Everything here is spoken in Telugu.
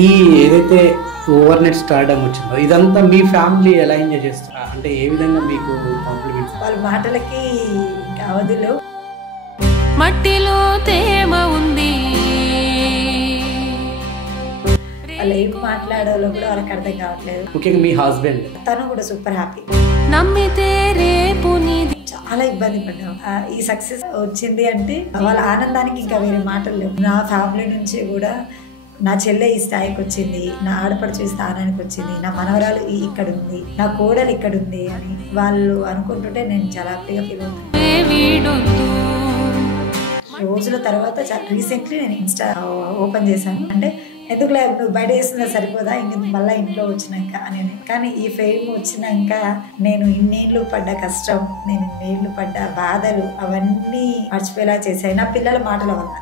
ఈ ఏదైతే ఓవర్ నెట్ స్టార్డమ్ వచ్చిందో ఇదంతా మీ ఫ్యామిలీ ఎలా ఎంజాయ్ చేస్తారు? అంటే ఏ విధంగా మీకు కాంప్లిమెంట్స్? వాళ్ళ మాటలకి అవధులు. మట్టిలో తేమ ఉంది, వాళ్ళు ఏం మాట్లాడాలో కూడా వాళ్ళకి అర్థం కావట్లేదు. ముఖ్యంగా మీ హస్బెండ్ తను కూడా సూపర్ హ్యాపీ. నమ్మితే రేపు నీది. చాలా ఇబ్బంది పడ్డాం. ఈ సక్సెస్ వచ్చింది అంటే వాళ్ళ ఆనందానికి ఇంకా వేరే మాటలు లేవు. నా ఫ్యామిలీ నుంచి కూడా నా చెల్లె ఈ స్థాయికి వచ్చింది, నా ఆడపడుచు ఈ స్థానానికి వచ్చింది, నా మనవరాలు ఇక్కడ ఉంది, నా కోడలు ఇక్కడ ఉంది అని వాళ్ళు అనుకుంటుంటే నేను చాలా హ్యాపీగా ఫీల్ అవుతాను. రోజుల తర్వాత రీసెంట్లీ నేను ఇన్స్టా ఓపెన్ చేశాను. అంటే ఎందుకు లేదు, నువ్వు బయట వేస్తున్నా సరిపోదా ఇంక మళ్ళీ ఇంట్లో వచ్చినాక అని. కానీ ఈ ఫెయిమ్ వచ్చినాక నేను ఇన్నేళ్ళు పడ్డ కష్టం, నేను ఇన్నేళ్ళు పడ్డ బాధలు అవన్నీ మర్చిపోయేలా చేశాయి నా పిల్లల మాటల వల్ల.